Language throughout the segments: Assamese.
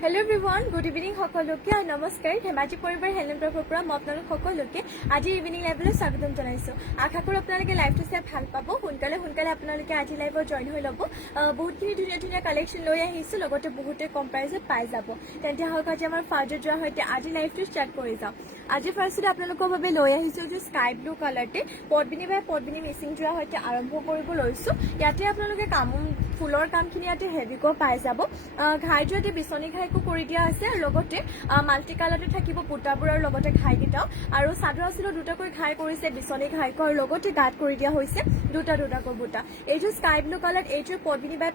Hello everyone, good evening সকলোকে আৰু নমস্কাৰ ধেমাজি পৰিবাৰ হেলেন ব্লগৰ পৰা মই আপোনালোক সকলোকে আজি ইভিনিং লাইভলৈ স্বাগতম জনাইছো আশা কৰোঁ আপোনালোকে লাইভটো চাই ভাল পাব সোনকালে আপোনালোকে আজি লাইভত জয়েন হৈ ল'ব বহুতখিনি ধুনীয়া কালেকশ্যন লৈ আহিছো লগতে বহুতে কম প্ৰাইজত পাই যাব তেন্তে হওক আজি আমাৰ ফাৰ্জাৰ যোৱাৰ সৈতে আজি লাইভটো ষ্টাৰ্ট কৰি যাওঁ আজি ফাৰ্ষ্টতে আপোনালোকৰ বাবে লৈ আহিছো যে স্কাই ব্লু কালাৰতে পদ্মিনী মিচিং যোৱাৰ সৈতে আৰম্ভ কৰিব লৈছো ইয়াতে আপোনালোকে ফুলৰ কামখিনি ইয়াতে হেভিকৈ পাই যাব ঘাই যোৱাতে বিচনী ঘাইকো কৰি দিয়া আছে আৰু লগতে মাল্টি কালাৰতে থাকিব বুটাবোৰৰ লগতে ঘাইকেইটাও আৰু চাদৰ আছিলো দুটাকৈ ঘাই কৰিছে বিচনী ঘাইকো আৰু লগতে গাঁত কৰি দিয়া হৈছে দুটাকৈ বুটা এইটো স্কাই ব্লু কালাৰ এইটো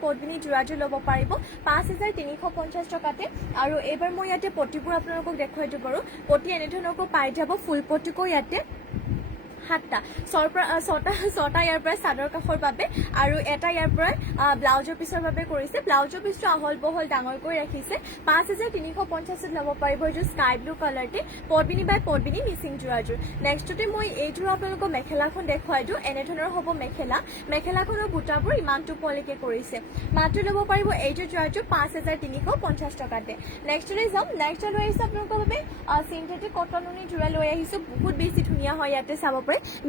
পদ্মিনী যোৰাযোৰ ল'ব পাৰিব 5350 টকাতে আৰু এইবাৰ মই ইয়াতে পটিবোৰ আপোনালোকক দেখুৱাই দিওঁ বাৰু পটি এনেধৰণৰকৈ পাই যাব ফুল পটিকৈ ইয়াতে সাতটা ছটা ইয়াৰ পৰা চাদৰ কাষৰ বাবে আৰু এটা ইয়াৰ পৰা ব্লাউজৰ পিছৰ বাবে কৰিছে ব্লাউজৰ পিছটো আহল বহল ডাঙৰকৈ ৰাখিছে 5350 ল'ব পাৰিব এইটো স্কাই ব্লু কালাৰতে পদ্মিনী মিচিং যোৰাযোৰ নেক্সটতে মই এইযোৰ আপোনালোকক মেখেলাখন দেখুৱাই দিওঁ এনেধৰণৰ হ'ব মেখেলাখনৰ বুটাবোৰ ইমানটো পলৈকে কৰিছে মাত্ৰ ল'ব পাৰিব এইযোৰ যোৰাযোৰ 5350 টকাতে নেক্সটলৈ যাম নেক্সট লৈ আহিছোঁ আপোনালোকৰ বাবে চিন্থেটিক কটন উনি যোৰা লৈ আহিছোঁ বহুত বেছি ধুনীয়া হয় ইয়াতে চাব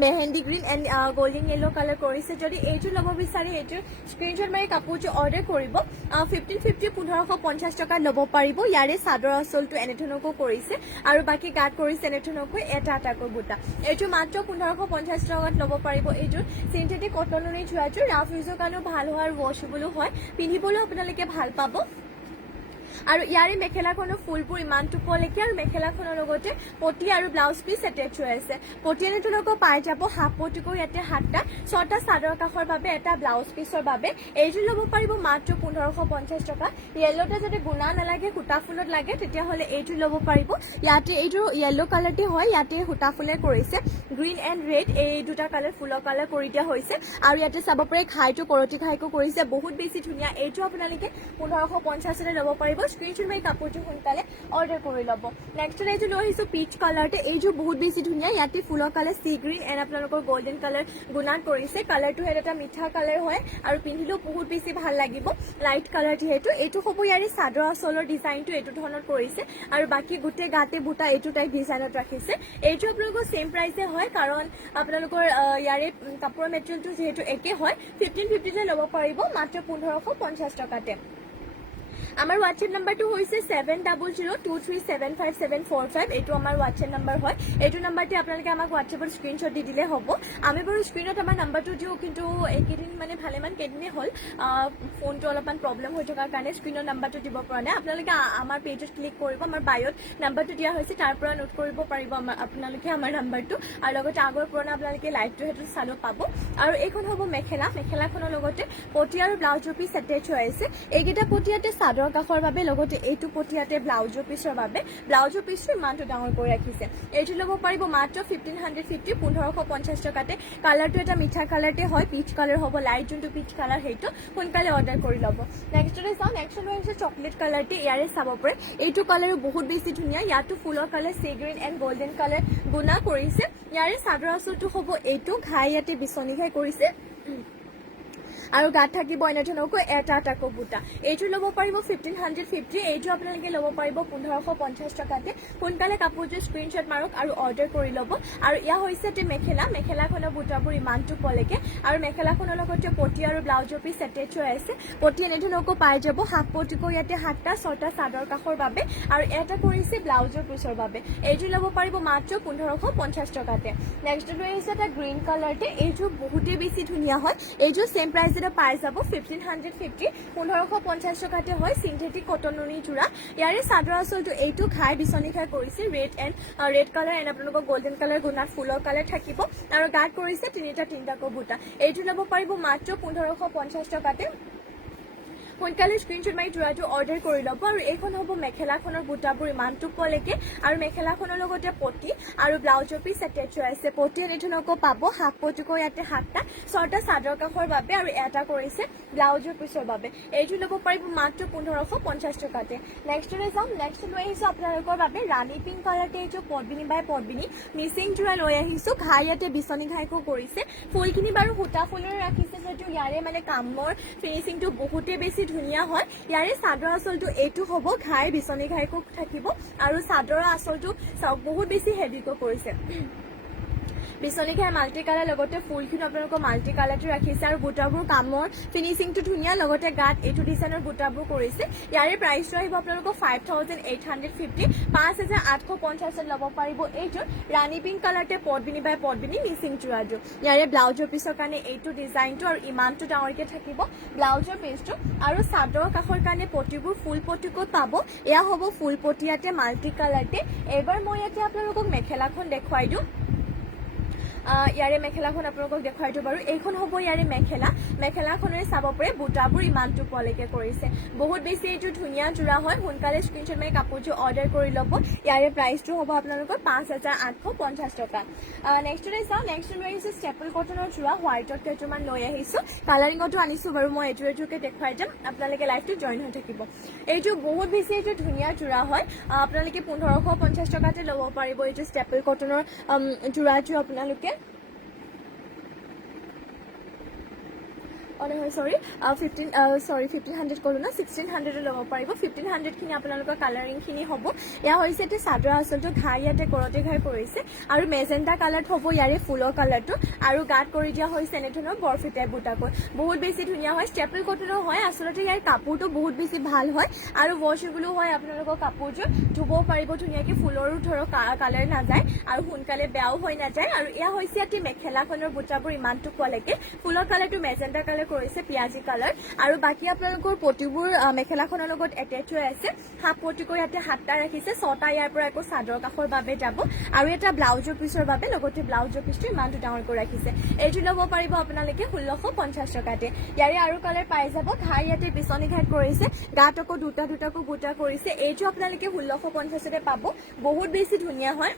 mehendi green and golden yellow colour কৰিছে যদি এইটো ল'ব বিচাৰে এইটোৰ স্ক্ৰীনশ্বট মাৰি কাপোৰটো অৰ্ডাৰ কৰিব 1550 টকাত ল'ব পাৰিব ইয়াৰে চাদৰ আঁচলটো এনেধৰণকৈ কৰিছে আৰু বাকী গাঁত কৰিছে এনেধৰণকৈ এটাকৈ বুটা এইটো মাত্ৰ 1550 টকাত ল'ব পাৰিব এইটোৰ চিন্থেটিক কটন উনি যোৰাযোৰ ৰাফ ইউজৰ কাৰণেও ভাল হয় আৰু ৱাশ্বেবলো হয় পিন্ধিবলৈও আপোনালোকে ভাল পাব আৰু ইয়াৰে মেখেলাখনৰ ফুলবোৰ ইমানটো পলৈকে আৰু মেখেলাখনৰ লগতে পটি আৰু ব্লাউজ পিচ এটেচ হৈ আছে পটি এনেধৰণকৈ পাই যাব হাফ পটিকৈ ইয়াতে ছটা চাদৰ কাষৰ বাবে এটা ব্লাউজ পিচৰ বাবে এইযোৰ ল'ব পাৰিব মাত্ৰ 1550 টকা য়েল্লোতে যদি গুণা নালাগে সূতা ফুলত লাগে তেতিয়াহ'লে এইযোৰ ল'ব পাৰিব ইয়াতে এইযোৰ য়েল্লো কালাৰটি হয় ইয়াতে সূতা ফুলে কৰিছে গ্ৰীণ এণ্ড ৰেড এই দুটা কালাৰ ফুলৰ কালাৰ কৰি দিয়া হৈছে আৰু ইয়াতে চাব পাৰে ঘাইটো কৰতি ঘাইকো কৰিছে বহুত বেছি ধুনীয়া এইযোৰ আপোনালোকে 1550 ল'ব পাৰিব স্ক্ৰীনশ্বট মাৰি কাপোৰটো সোনকালে অৰ্ডাৰ কৰি ল'ব নেক্সট এইযোৰ লৈ আহিছোঁ পিচ কালাৰতে এইযোৰ বহুত বেছি ধুনীয়া ইয়াতে ফুলৰ কালাৰ সি গ্ৰীণ এণ্ড আপোনালোকৰ গোল্ডেন কালাৰ গুণাত কৰিছে কালাৰটো এটা মিঠা কালাৰ হয় আৰু পিন্ধিলেও বহুত বেছি ভাল লাগিব লাইট কালাৰ যিহেতু এইটো হ'ব ইয়াৰে চাদৰ আঁচলৰ ডিজাইনটো এইটো ধৰণৰ কৰিছে আৰু বাকী গোটেই গাতে বুটা এইটো টাইপ ডিজাইনত ৰাখিছে এইটো আপোনালোকৰ ছেম প্ৰাইচে হয় কাৰণ আপোনালোকৰ ইয়াৰে কাপোৰৰ মেটেৰিয়েলটো যিহেতু একে হয় 1550 ল'ব পাৰিব মাত্ৰ 1550 টকাতে আমাৰ হোৱাটছএপ নাম্বাৰটো হৈছে 7002375745 এইটো আমাৰ হোৱাটছএপ নাম্বাৰ হয় এইটো নাম্বাৰতে আপোনালোকে আমাক হোৱাটছএপত স্ক্ৰীনশ্বট দি দিলে হ'ব আমি বাৰু স্ক্ৰীনত আমাৰ নাম্বাৰটো দিওঁ কিন্তু এইকেইদিন মানে ভালেমান কেইদিনেই হ'ল ফোনটো অলপমান প্ৰব্লেম হৈ থকাৰ কাৰণে স্ক্ৰীনত নাম্বাৰটো দিব পৰা নাই আপোনালোকে আমাৰ পেজত ক্লিক কৰিব আমাৰ বায়'ত নাম্বাৰটো দিয়া হৈছে তাৰ পৰা নোট কৰিব পাৰিব আপোনালোকে আমাৰ নাম্বাৰটো আৰু লগতে আগৰ পুৰণা আপোনালোকে লাইভটো সেইটো চালো পাব আৰু এইখন হ'ব মেখেলাখনৰ লগতে পটি আৰু ব্লাউজৰ পিচ এটেচ হৈ আছে এইকেইটা পটিয়াতে চাদৰ কাষৰ বাবে লগতে এইটো পটিয়াতে ব্লাউজৰ পিচৰ বাবে ব্লাউজৰ পিচটো ইমানটো ডাঙৰ কৰি ৰাখিছে এইটো ল'ব পাৰিব মাত্ৰ 1550 টকাতে কালাৰটো এটা মিঠা কালাৰতে হয় পিচ কালাৰ হ'ব লাইট যোনটো পিচ কালাৰ সেইটো সোনকালে অৰ্ডাৰ কৰি ল'ব নেক্সটলৈ চাওঁ নেক্সট লৈ আহিছে চকলেট কালাৰটি ইয়াৰে চাব পাৰে এইটো কালাৰো বহুত বেছি ধুনীয়া ইয়াতো ফুলৰ কালাৰ সি গ্ৰীণ এণ্ড গোল্ডেন কালাৰ গুণা কৰিছে ইয়াৰে চাদৰ আঁচলটো হ'ব এইটো ঘাই ইয়াতে বিচনী ঘাই কৰিছে আৰু গাত থাকিব এনেধৰণকৈ এটাকৈ বুটা এইটো ল'ব পাৰিব 1550 এইটো আপোনালোকে ল'ব পাৰিব 1550 টকাতে সোনকালে কাপোৰযোৰ স্ক্ৰীনশ্বট মাৰক আৰু অৰ্ডাৰ কৰি ল'ব আৰু ইয়া হৈছে মেখেলাখনৰ বুটাবোৰ ইমানটো পলৈকে আৰু মেখেলাখনৰ লগতে পটি আৰু ব্লাউজৰ পিচ এটেচ হৈ আছে পটি এনেধৰণকৈ পাই যাব হাফ পটিকৈ ইয়াতে 7টা চাদৰ কাষৰ বাবে আৰু এটা কৰিছে ব্লাউজৰ পিচৰ বাবে এইটো ল'ব পাৰিব মাত্ৰ 1550 টকাতে নেক্সট লৈ আহিছে এটা গ্ৰীণ কালাৰতে এইযোৰ বহুতেই বেছি ধুনীয়া হয় এইযোৰ ছেম প্ৰাইচ পাই যাব 1550 টকাতে হয় চিন্থেটিক কটন উনি যোৰা ইয়াৰে চাদৰ আঁচলটো এইটো ঘাই বিচনী ঘাই কৰিছে ৰেড কালাৰ এণ্ড আপোনালোকৰ গোল্ডেন কালাৰ গুণাত ফুলৰ কালাৰ থাকিব আৰু গাত কৰিছে তিনিটাকৈ বুটা এইটো ল'ব পাৰিব মাত্ৰ 1550 টকাতে সোনকালে স্ক্ৰীনশ্বট মাৰি যোৰাটো অৰ্ডাৰ কৰি ল'ব আৰু এইখন হ'ব মেখেলাখনৰ বুটাবোৰ ইমানটো পলৈকে আৰু মেখেলাখনৰ লগতে পটি আৰু ব্লাউজৰ পিচ এটেচ হৈ আছে পটি এনেধৰণকৈ পাব হাফ পটিকৈ ইয়াতে 6টা চাদৰ কাষৰ বাবে আৰু এটা কৰিছে ব্লাউজৰ পিচৰ বাবে এইটো ল'ব পাৰিব মাত্ৰ 1550 টকাতে নেক্সটলৈ যাম নেক্সট লৈ আহিছোঁ আপোনালোকৰ বাবে ৰাণী পিংক কালাৰতে এইটো পদ্মিনী মিচিং যোৰা লৈ আহিছোঁ ঘাই ইয়াতে বিচনী ঘাইকো কৰিছে ফুলখিনি বাৰু সূতা ফুলৰে ৰাখিছে যদিও ইয়াৰে মানে কামৰ ফিনিচিংটো বহুতেই বেছি ধুনীয়া হয় ইয়াৰে চাদৰ আঁচলটো এইটো হ'ব ঘাই বিচনী ঘাইকো থাকিব আৰু চাদৰৰ আঁচলটো চাওক বহুত বেছি হেভিকৈ কৰিছে বিচনী ঘাই মাল্টি কালাৰ লগতে ফুলখিনি আপোনালোকৰ মাল্টি কালাৰটো ৰাখিছে আৰু বুটাবোৰ কামৰ ফিনিচিংটো ধুনীয়া লগতে গাত এইটো ডিজাইনৰ বুটাবোৰ কৰিছে ইয়াৰে প্ৰাইচটো আহিব আপোনালোকৰ 5850 5850 ল'ব পাৰিব এইটো ৰাণী পিংক কালাৰতে পদ্মিনী বাই পদ্মিনী মিচিং চুৰাটো ইয়াৰে ব্লাউজৰ পিছৰ কাৰণে এইটো ডিজাইনটো আৰু ইমানটো ডাঙৰকে থাকিব ব্লাউজৰ পিছটো আৰু চাদৰৰ কাষৰ কাৰণে পটিবোৰ ফুল পটিকত পাব এয়া হ'ব ফুল পটিয়াতে মাল্টি কালাৰতে এবাৰ মই ইয়াতে আপোনালোকক মেখেলাখন দেখুৱাই দিওঁ ইয়াৰে মেখেলাখন আপোনালোকক দেখুৱাই দিওঁ বাৰু এইখন হ'ব ইয়াৰে মেখেলাখনেৰে চাব পাৰে বুটাবোৰ ইমানটো পোৱালৈকে কৰিছে বহুত বেছি এইটো ধুনীয়া জোৰা হয় সোনকালে স্ক্ৰীনশ্বট মাৰি কাপোৰযোৰ অৰ্ডাৰ কৰি ল'ব ইয়াৰে প্ৰাইচটো হ'ব আপোনালোকৰ 5850 টকা নেক্সটতে চাওঁ নেক্সট লৈ আহিছোঁ ষ্টেপল কটনৰ জোৰা হোৱাইটত কেইযোৰমান লৈ আহিছোঁ কালাৰিঙতো আনিছোঁ বাৰু মই এযোৰকে দেখুৱাই যাম আপোনালোকে লাইভটো জইন হৈ থাকিব এইটো বহুত বেছি এইটো ধুনীয়া জোৰা হয় আপোনালোকে 1550 টকাতে ল'ব পাৰিব এইটো ষ্টেপল কটনৰ জোৰাটো আপোনালোকে সৰি 1500 ক'লো না 1600 ল'ব পাৰিব 1500খিনি আপোনালোকৰ কালাৰিংখিনি হ'ব এয়া হৈছে এতিয়া চাদৰ আঁচলটো ঘাই ইয়াতে কৰতে ঘাই কৰিছে আৰু মেজেণ্টা কালাৰত হ'ব ইয়াৰে ফুলৰ কালাৰটো আৰু গাত কৰি দিয়া হৈছে এনেধৰণৰ বৰফিটাই বুটাকৈ বহুত বেছি ধুনীয়া হয় ষ্টেপল কটনৰ হয় আচলতে ইয়াৰ কাপোৰটো বহুত বেছি ভাল হয় আৰু ৱাশ্বেবলো হয় আপোনালোকৰ কাপোৰযোৰ ধুব পাৰিব ধুনীয়াকৈ ফুলৰো ধৰক কালাৰ নাযায় আৰু সোনকালে বেয়াও হৈ নাযায় আৰু এয়া হৈছে ইয়াতে মেখেলাখনৰ বুটাবোৰ ইমানটো পোৱালৈকে ফুলৰ কালাৰটো মেজেণ্টা কালাৰ কৰিছে পিয়াজি কালাৰ আৰু বাকি আপোনালোকৰ পটিবোৰ মেখেলাখনৰ লগত এটেচ হৈ আছে হাফ পটিকৈ ইয়াতে 7টা ৰাখিছে 6টা ইয়াৰ পৰা আকৌ চাদৰ কাষৰ বাবে যাব আৰু এটা ব্লাউজৰ পিছৰ বাবে লগতে ব্লাউজৰ পিছটো ইমানটো ডাঙৰকৈ ৰাখিছে এইটো ল'ব পাৰিব আপোনালোকে 1650 টকাতে ইয়াৰে আৰু কালাৰ পাই যাব ঘাই ইয়াতে বিচনী ঘাট কৰিছে গাত আকৌ দুটাকৈ বুটা কৰিছে এইটো আপোনালোকে 1650তে পাব বহুত বেছি ধুনীয়া হয়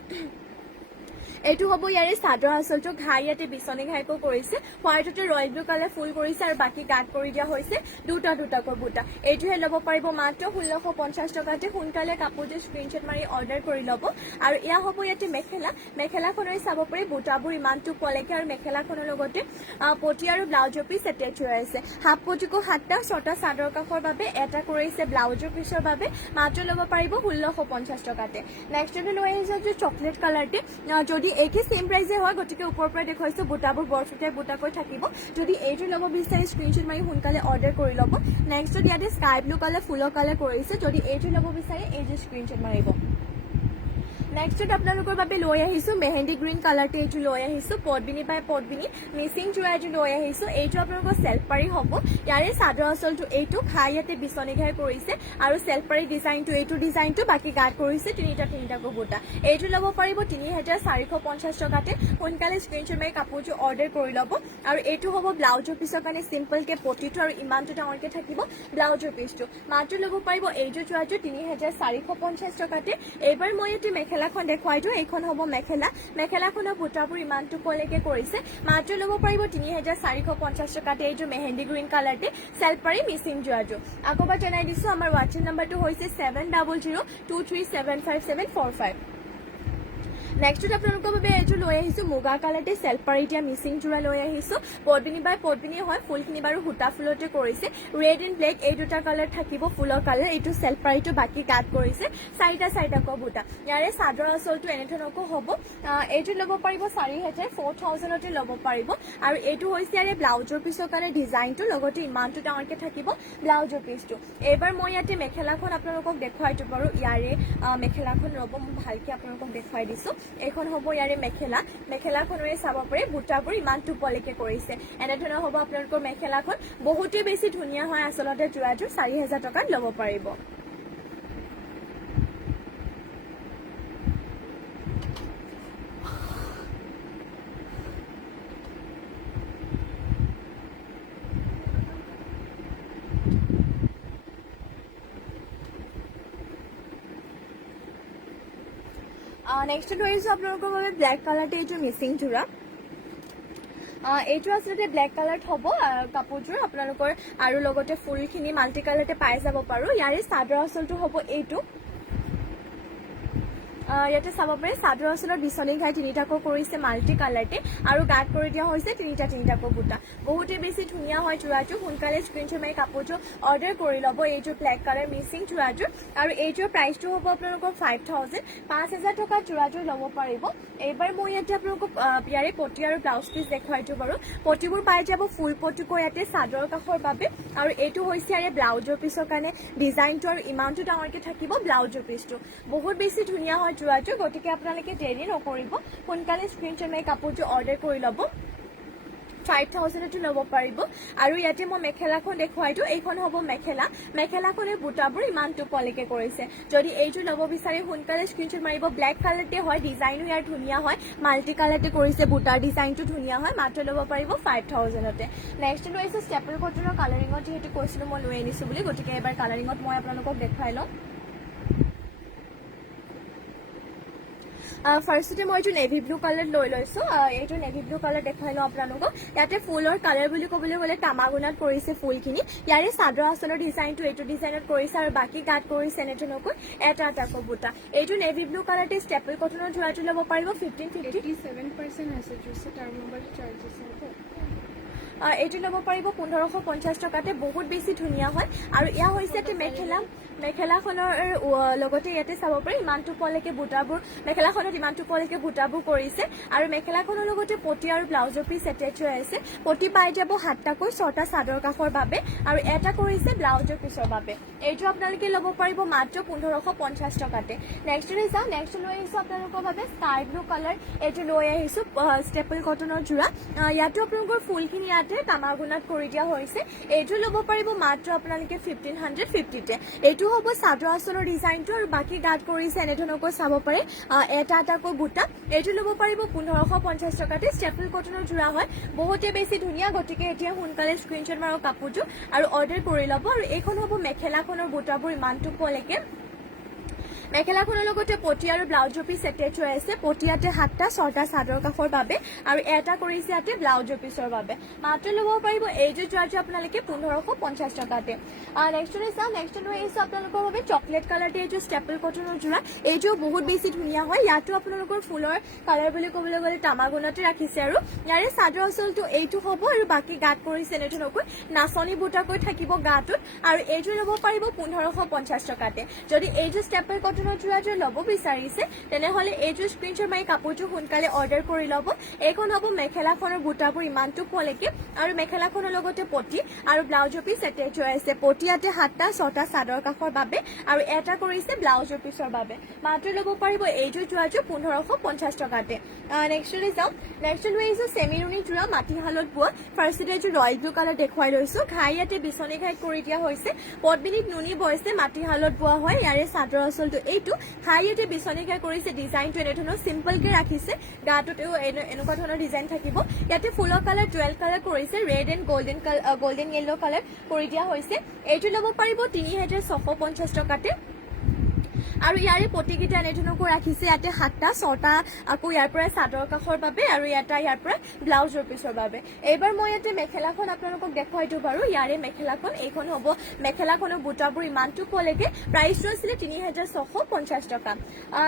এইটো হ'ব ইয়াৰে চাদৰ আঁচলটো ঘাই ইয়াতে বিচনী ঘাইকো কৰিছে হোৱাইটতে ৰয়েল ব্লু কালাৰ ফুল কৰিছে আৰু বাকি গাত কৰি দিয়া হৈছে দুটাকৈ বুটা এইটোহে ল'ব পাৰিব মাত্ৰ 1650 টকাতে সোনকালে কাপোৰযোৰ স্ক্ৰীনশ্বট মাৰি অৰ্ডাৰ কৰি ল'ব আৰু এয়া হ'ব ইয়াতে মেখেলাখনৰে চাব পাৰি বুটাবোৰ ইমানটো পোৱালৈকে আৰু মেখেলাখনৰ লগতে পটি আৰু ব্লাউজৰ পিচ এটেচ হৈ আছে হাফ পটিকো 7টা 6টা চাদৰ কাষৰ বাবে এটা কৰিছে ব্লাউজৰ পিছৰ বাবে মাত্ৰ ল'ব পাৰিব 1650 টকাতে নেক্সটতে লৈ আহিছে চকলেট কালাৰতে যদি একে সেম প্ৰাইসে হয় গতিকে ওপৰৰ পৰা দেখুৱাইছো বুটাবোৰ বৰফিটাই বুটাকৈ থাকিব যদি এইটো ল'ব বিচাৰে স্ক্ৰীনশ্বট মাৰি সোনকালে অৰ্ডাৰ কৰি ল'ব নেক্সট ইয়াতে স্কাই ব্লু কালাৰ ফুলৰ কালাৰ কৰিছে যদি এইটো ল'ব বিচাৰে এইটো স্ক্ৰীনশ্বট মাৰিব নেক্সট আপোনালোকৰ বাবে লৈ আহিছো মেহেন্দি গ্ৰীণ কালাৰতে এইটো লৈ আহিছো পদ্মিনী বাই পদ্মিনী মিচিং চুৰা এইটো লৈ আহিছো এইটো আপোনালোকৰ সেলফ পাৰি হ'ব ইয়াৰে চাদৰ আঁচলটো এইটো ঘাই ইয়াতে বিচনী ঘাই কৰিছে আৰু সেলফ পাৰি ডিজাইনটো এইটো ডিজাইনটো বাকি গাত কৰিছে তিনিটাকৈ বুটা এইটো ল'ব পাৰিব 3450 টকাতে সোনকালে স্ক্ৰীনশ্বট মাৰি কাপোৰটো অৰ্ডাৰ কৰি ল'ব আৰু এইটো হ'ব ব্লাউজৰ পিছৰ কাৰণে চিম্পলকে পটিটো আৰু ইমানটো ডাঙৰকে থাকিব ব্লাউজৰ পিছটো মাত্ৰ ল'ব পাৰিব এইটো চুৰাটো 3450 টকাতে এইবাৰ মই এইটো মেখেলাখন দেখুৱাই দিওঁ এইখন হ'ব মেখেলাখনৰ বুটাবোৰ ইমানটো পোৱালৈকে কৰিছে মাত্ৰ ল'ব পাৰিব 3450 টকাতে এইটো মেহেন্দি গ্ৰীণ কালাৰতে সেলফ পাৰি মিচিং যোৱাটো আকৌবাৰ জনাই দিছো আমাৰ হোৱাটছএপ নাম্বাৰটো হৈছে 7002375745 নেক্সট আপোনালোকৰ বাবে এইটো লৈ আহিছো মুগা কালাৰতে সেলফ পাৰি দিয়া মিচিং জোৰা লৈ আহিছো পদ্মিনী বাই পদ্মিনী হয় ফুলখিনি বাৰু হুটা ফুলতে কৰিছে ৰেড এণ্ড ব্লেক এই দুটা কালাৰ থাকিব ফুলৰ কালাৰ এইটো সেলফ পাৰিটো বাকি গাত কৰিছে চাৰিটাকৈ বুটা ইয়াৰে চাদৰ আঁচলটো এনেধৰণকো হ'ব এইটো ল'ব পাৰিব 4000তে ল'ব পাৰিব আৰু এইটো হৈছে ইয়াৰে ব্লাউজৰ পিছৰ কাৰণে ডিজাইনটো লগতে ইমানটো ডাঙৰকে থাকিব ব্লাউজৰ পিছটো এইবাৰ মই ইয়াতে মেখেলাখন আপোনালোকক দেখুৱাই দিওঁ বাৰু ইয়াৰে মেখেলাখন ৰ'ব মই ভালকে আপোনালোকক দেখুৱাই দিছো এইখন হ'ব ইয়াৰে মেখেলাখনৰে চাব পাৰে বুটাবোৰ ইমানটো পোৱালৈকে কৰিছে এনেধৰণৰ হ'ব আপোনালোকৰ মেখেলাখন বহুতেই বেছি ধুনীয়া হয় আচলতে জোৰাটো 4000 টকাত ল'ব পাৰিব নেক্সট লৈ আহিছো আপোনালোকৰ বাবে ব্লেক কালাৰতে এইটো মিচিং জোৰা এইটো আচলতে ব্লেক কালাৰত হ'ব কাপোৰযোৰ আপোনালোকৰ আৰু লগতে ফুলখিনি মাল্টি কালাৰতে পাই যাব পাৰো ইয়াৰে চাদৰ আঁচলটো হ'ব এইটো ইয়াতে চাব পাৰে চাদৰ আঁচলত বিচনী ঘাই তিনিটাকৈ কৰিছে মাল্টি কালাৰতে আৰু গাত কৰি দিয়া হৈছে তিনিটাকৈ বুটা বহুতে বেছি ধুনীয়া হয় যোৰাটো সোনকালে স্ক্ৰীনশ্বট মাৰি কাপোৰটো অৰ্ডাৰ কৰি ল'ব এইযোৰ ব্লেক কালাৰ মিচিং যোৰাযোৰ আৰু এইযোৰ প্ৰাইচটো হ'ব আপোনালোকৰ 5000 5000 টকাত যোৰাযোৰ ল'ব পাৰিব এইবাৰ মই ইয়াতে আপোনালোকক ইয়াৰে পটি আৰু ব্লাউজ পিচ দেখুৱাই দিওঁ বাৰু পটিবোৰ পাই যাব ফুল পটিকৈ ইয়াতে চাদৰ কাষৰ বাবে আৰু এইটো হৈছে ইয়াৰে ব্লাউজৰ পিছৰ কাৰণে ডিজাইনটো আৰু ইমানটো ডাঙৰকৈ থাকিব ব্লাউজৰ পিচটো বহুত বেছি ধুনীয়া হয় যোৰাটো গতিকে আপোনালোকে দেৰি নকৰিব সোনকালে স্ক্ৰীনশ্বট মাৰি কাপোৰটো অৰ্ডাৰ কৰি ল'ব 5000 ল'ব পাৰিব আৰু ইয়াতে মই মেখেলাখন দেখুৱাই দিওঁ এইখন হ'ব মেখেলাখনৰ বুটাবোৰ ইমান টোপলৈকে কৰিছে যদি এইযোৰ ল'ব বিচাৰে সোনকালে স্ক্ৰীনশ্বট মাৰিব ব্লেক কালাৰতে হয় ডিজাইনো ইয়াৰ ধুনীয়া হয় মাল্টি কালাৰতে কৰিছে বুটাৰ ডিজাইনটো ধুনীয়া হয় মাত্ৰ ল'ব পাৰিব 5000তে নেক্সট লৈ আহিছে ষ্টেপল কটনৰ কালাৰিঙত যিহেতু কৈছিলোঁ মই লৈ আনিছোঁ বুলি গতিকে এবাৰ কালাৰিঙত মই আপোনালোকক দেখুৱাই লওঁ ফাৰ্ষ্টতে মই এইটো নেভি ব্লু কালাৰ লৈ লৈছোঁ এইটো নেভি ব্লু কালাৰ দেখুৱাই লওঁ আপোনালোকক ইয়াতে ফুলৰ কালাৰ বুলি ক'বলৈ গ'লে তামাগুণাত কৰিছে ফুলখিনি ইয়াৰে চাদৰ আঁচলৰ ডিজাইনটো এইটো ডিজাইনত কৰিছে আৰু বাকী গাত কৰিছে এনেধৰণকৈ এটা বুটা এইটো নেভি ব্লু কালাৰতে ষ্টেপল কটনৰ যোৰাটো ল'ব পাৰিব 57% আছে জুছে তাৰ মোবাইল চাৰ্জেছ হ'ব এইটো ল'ব পাৰিব 1550 টকাতে বহুত বেছি ধুনীয়া হয় আৰু এয়া হৈছে মেখেলাখনৰ লগতে ইয়াতে চাব পাৰি ইমানটো পলৈকে বুটাবোৰ মেখেলাখনত ইমানটো পলৈকে বুটাবোৰ কৰিছে আৰু মেখেলাখনৰ লগতে পটি আৰু ব্লাউজৰ পিচ এটেচ হৈ আছে পটি পাই যাব 7টাকৈ 6টা চাদৰ কাষৰ বাবে আৰু এটা কৰিছে ব্লাউজৰ পিছৰ বাবে এইটো আপোনালোকে ল'ব পাৰিব মাত্ৰ 1550 টকাতে নেক্সট লৈ যাওঁ নেক্সট লৈ আহিছোঁ আপোনালোকৰ বাবে স্কাই ব্লু কালাৰ এইটো লৈ আহিছোঁ ষ্টেপল কটনৰ যোৰা ইয়াতো আপোনালোকৰ ফুলখিনি ইয়াতে তামাগুণাত কৰি দিয়া হৈছে এইটো ল'ব পাৰিব মাত্ৰ আপোনালোকে 1550তে এইটো হ'ব চাদৰ আঁচলৰ ডিজাইনটো আৰু বাকী গাত কৰিছে এনেধৰণকৈ চাব পাৰে এটাকৈ বুটা এইটো ল'ব পাৰিব 1550 টকাতে ষ্টেপল কটনৰ যোৰা হয় বহুতে বেছি ধুনীয়া গতিকে এতিয়া সোনকালে স্ক্ৰীনশ্বট মাৰক কাপোৰটো আৰু অৰ্ডাৰ কৰি ল'ব আৰু এইখন হ'ব মেখেলাখনৰ বুটাবোৰ ইমানটো পলৈকে মেখেলাখনৰ লগতে পটি আৰু ব্লাউজৰ পিচ এটেচ হৈ আছে পটি ইয়াতে 7টা 6টা চাদৰ কাষৰ বাবে আৰু এটা কৰিছে ইয়াতে ব্লাউজৰ পিচৰ বাবে মাত্ৰ ল'ব পাৰিব এইযোৰ যোৰাটো আপোনালোকে 1550 টকাতে নেক্সট লৈ চাওঁ নেক্সট লৈ আহিছোঁ আপোনালোকৰ বাবে চকলেট কালাৰতে এইযোৰ ষ্টেপল কটনৰ যোৰা এইযোৰ বহুত বেছি ধুনীয়া হয় ইয়াতো আপোনালোকৰ ফুলৰ কালাৰ বুলি ক'বলৈ গ'লে তামাগুণতে ৰাখিছে আৰু ইয়াৰে চাদৰ আঁচলটো এইটো হ'ব আৰু বাকী গাত কৰিছে এনেধৰণকৈ নাচনি বুটাকৈ থাকিব গাটোত আৰু এইযোৰ ল'ব পাৰিব 1550 টকাতে যদি এইযোৰ ষ্টেপল যোৰাযোৰ ল'ব বিচাৰিছে তেনেহ'লে এইযোৰ স্ক্ৰীনশ্বট মাৰি কাপোৰটো সোনকালে অৰ্ডাৰ কৰি ল'ব এইখন হ'ব মেখেলাখনৰ বুটাবোৰ ইমানটো পলৈকে আৰু মেখেলাখনৰ লগতে পটি আৰু ব্লাউজৰ পিচ এটেচ হৈ আছে পটি ইয়াতে 7টা 6টা চাদৰ কাষৰ বাবে আৰু এটা কৰিছে ব্লাউজৰ পিচৰ বাবে মাত্ৰ ল'ব পাৰিব এইযোৰ যোৰাযোৰ 1550 টকাতে নেক্সট লৈ যাওঁ নেক্সট লৈ আহিছোঁ চেমিৰুনি যোৰা মাটিশালত বোৱা ফাৰ্ষ্টতে এইযোৰ ৰয়েল ব্লু কালাৰ দেখুৱাই লৈছোঁ ঘাই ইয়াতে বিচনী ঘাই কৰি দিয়া হৈছে পদ্মিনীত নুনি বৈছে মাটিশালত বোৱা হয় ইয়াৰে চাদৰ আঁচলটো এইটো ঘাই ইয়াতে বিচনী ঘাই কৰিছে ডিজাইনটো এনেধৰণৰ চিম্পলকৈ ৰাখিছে গাটোতেও এনেকুৱা ধৰণৰ ডিজাইন থাকিব ইয়াতে ফুলৰ কালাৰ 12 কালাৰ কৰিছে red and golden yellow colour কৰি দিয়া হৈছে এইটো ল'ব পাৰিব 3650 টকাতে আৰু ইয়াৰে পটিকেইটা এনেধৰণকৈ ৰাখিছে ইয়াতে 7টা 6টা আকৌ ইয়াৰ পৰা চাদৰ কাষৰ বাবে আৰু ইয়াৰ পৰা ব্লাউজৰ পিছৰ বাবে এইবাৰ মই ইয়াতে মেখেলাখন আপোনালোকক দেখুৱাই দিওঁ বাৰু ইয়াৰে মেখেলাখন এইখন হ'ব মেখেলাখনৰ বুটাবোৰ ইমানটো পলৈকে প্ৰাইচটো আছিলে 3650 টকা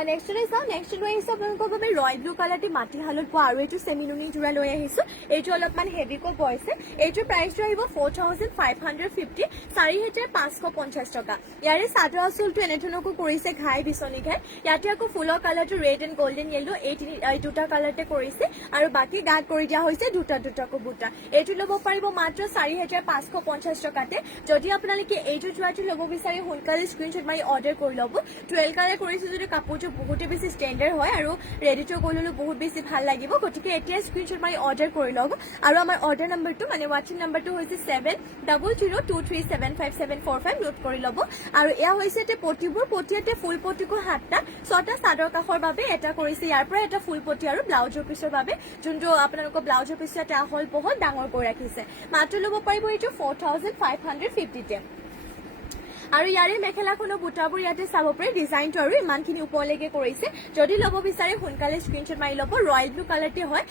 নেক্সট লৈ যাওঁ নেক্সট লৈ আহিছোঁ আপোনালোকৰ বাবে ৰয়েল ব্লু কালাৰটি মাটিশালত পোৱা আৰু এইটো চেমিনুনি যোৰা লৈ আহিছোঁ এইটো অলপমান হেভিকৈ বৈছে এইটোৰ প্ৰাইচটো আহিব 4550 4550 টকা ইয়াৰে চাদৰ আঁচলটো এনেধৰণকৈ কৰিছে ঘাই বিচনী ঘাই ইয়াতে আকৌ ফুলৰ কালাৰটো ৰেড এণ্ড গোল্ডেন য়েল্লো এই দুটা কালাৰতে কৰিছে আৰু বাকী গাত কৰি দিয়া হৈছে দুটাকৈ বুটা এইটো ল'ব পাৰিব মাত্ৰ 4550 টকাতে যদি আপোনালোকে এইটো যোৰাটো ল'ব বিচাৰে সোনকালে স্ক্ৰীনশ্বট মাৰি অৰ্ডাৰ কৰি ল'ব 12 কালাৰ কৰিছে যদি কাপোৰটো বহুতে বেছি ষ্টেণ্ডাৰ্ড হয় আৰু ৰেডি টু গ'লেও বহুত বেছি ভাল লাগিব গতিকে এতিয়া স্ক্ৰীনশ্বট মাৰি অৰ্ডাৰ কৰি ল'ব আৰু আমাৰ অৰ্ডাৰ নম্বৰটো মানে হোৱাটছএপ নম্বৰটো হৈছে 7002375745 নোট কৰি ল'ব আৰু এয়া হৈছে পটিবোৰ পটিয়াতে ফুল পটিকৈ 7টা 6টা চাদৰ কাষৰ বাবে এটা কৰিছে ইয়াৰ পৰা এটা ফুল পটি আৰু ব্লাউজৰ পিছৰ বাবে যোনটো আপোনালোকৰ ব্লাউজৰ পিছতে আহল বহল ডাঙৰ কৰি ৰাখিছে মাত্ৰ ল'ব পাৰিব এইটো 4550 তে আৰু ইয়াৰে মেখেলাখনৰ বুটাবোৰ ইয়াতে চাব পাৰে ডিজাইনটো আৰু ইমানখিনি ওপৰলৈকে কৰিছে যদি ল'ব বিচাৰে সোনকালে স্ক্ৰীনশ্বট মাৰি ল'ব ৰয়েল ব্লু কালাৰটি হয়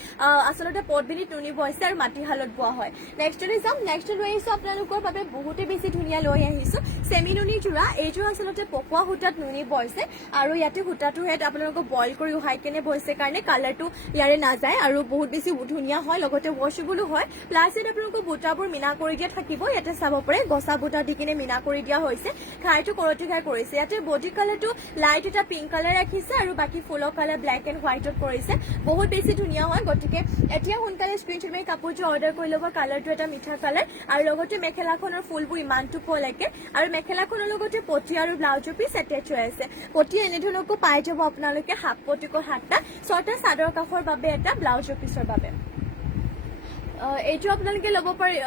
আচলতে পদ্মিনীত নুনি বৈছে আৰু মাটিশালত বোৱা হয় নেক্সটলৈ যাম নেক্সট লৈ আহিছোঁ আপোনালোকৰ বাবে বহুতে বেছি ধুনীয়া লৈ আহিছোঁ চেমি নুনি যোৰা এইযোৰ আচলতে পকোৱা সূতাত নুনি বৈছে আৰু ইয়াতে সূতাটো হেড আপোনালোকক বইল কৰি উহাই কেনে বৈছে কাৰণে কালাৰটো ইয়াৰে নাযায় আৰু বহুত বেছি ধুনীয়া হয় লগতে ৱাশেবলো হয় প্লাছ ইয়াত আপোনালোকক বুটাবোৰ মিনা কৰি দিয়া থাকিব ইয়াতে চাব পাৰে গছা বুটা দি কিনে মিনা কৰি দিয়া হৈছে ঘাইটো কৰতি ঘাই কৰিছে ইয়াতে বডি কালাৰটো লাইট এটা পিংক কালাৰ ৰাখিছে আৰু বাকী ফুলৰ কালাৰ ব্লেক এণ্ড হোৱাইটত কৰিছে বহুত বেছি ধুনীয়া হয় গতিকে এতিয়া সোনকালে স্ক্ৰীনশ্বট মাৰি কাপোৰযোৰ অৰ্ডাৰ কৰি ল'ব কালাৰটো এটা মিঠা কালাৰ আৰু লগতে মেখেলাখনৰ ফুলবোৰ ইমানটো পোৱালৈকে আৰু মেখেলাখনৰ লগতে পটি আৰু ব্লাউজৰ পিচ এটেচ হৈ আছে পটি এনেধৰণকো পাই যাব আপোনালোকে হাফ পটিকো 7টা 6টা চাদৰ কাষৰ বাবে এটা ব্লাউজৰ পিচৰ বাবে এইটো আপোনালোকে ল'ব পাৰে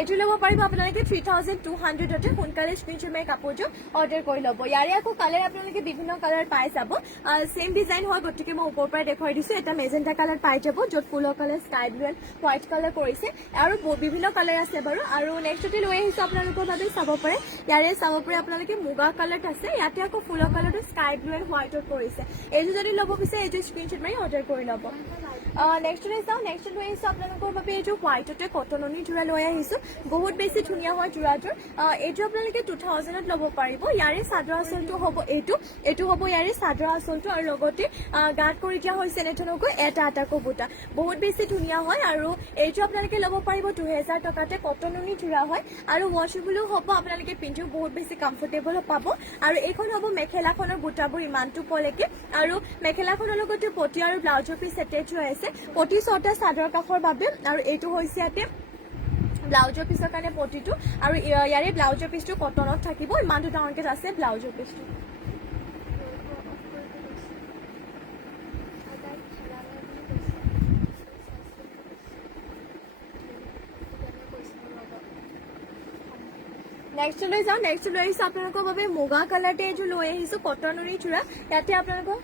এইটো ল'ব পাৰিব আপোনালোকে 3200তে সোনকালে স্ক্ৰীনশ্বট মাৰি কাপোৰযোৰ অৰ্ডাৰ কৰি ল'ব ইয়াৰে আকৌ কালাৰ আপোনালোকে বিভিন্ন কালাৰ পাই যাব সেম ডিজাইন হয় গতিকে মই ওপৰৰ পৰা দেখুৱাই দিছোঁ এটা মেজেণ্টা কালাৰ পাই যাব য'ত ফুলৰ colour sky blue and white colour কৰিছে আৰু বিভিন্ন কালাৰ আছে বাৰু আৰু নেক্সটতে লৈ আহিছোঁ আপোনালোকৰ বাবে চাব পাৰে ইয়াৰে চাব পাৰে আপোনালোকে মুগা কালাৰত আছে ইয়াতে আকৌ ফুলৰ কালাৰটো স্কাই ব্লু এণ্ড হোৱাইটত কৰিছে এইটো যদি ল'ব বিচাৰে এইটো স্ক্ৰীনশ্বট মাৰি অৰ্ডাৰ কৰি ল'ব নেক্সটলৈ যাওঁ নেক্সট লৈ আহিছোঁ আপোনালোকৰ বাবে এইটো হোৱাইটতে কটননি যোৰা লৈ আহিছোঁ বহুত বেছি ধুনীয়া হয় যোৰাযোৰ এইটো আপোনালোকে 2000ত ল'ব পাৰিব ইয়াৰে চাদৰ আঁচলটো হ'ব এইটো হ'ব ইয়াৰে চাদৰ আঁচলটো আৰু লগতে গাঁত কৰি দিয়া হৈছে এনেধৰণকৈ এটা এটাকৈ বুটা বহুত বেছি ধুনীয়া হয় আৰু এইটো আপোনালোকে ল'ব পাৰিব 2000 টকাতে কটননি যোৰা হয় আৰু ৱাশেবলো হ'ব আপোনালোকে পিন্ধিও বহুত বেছি কমফৰ্টেবল পাব আৰু এইখন হ'ব মেখেলাখনৰ বুটাবোৰ ইমানটো পোৱালৈকে আৰু মেখেলাখনৰ লগতে পটি আৰু ব্লাউজৰ পিচ এটেচ হৈ আছে পটি 6টা চাদৰ কাষৰ বাবে আৰু এইটো হৈছে ইয়াতে ব্লাউজৰ পিছৰ কাৰণে পটিটো আৰু ইয়াৰে ব্লাউজৰ পিচটো কটনত থাকিব ইমানটো ডাঙৰকৈ আছে ব্লাউজৰ পিচটো নেক্সট লৈ যাওঁ নেক্সট লৈ আহিছোঁ আপোনালোকৰ বাবে মুগা কালাৰতে এইযোৰ লৈ আহিছোঁ কটনৰি যোৰা ইয়াতে আপোনালোকক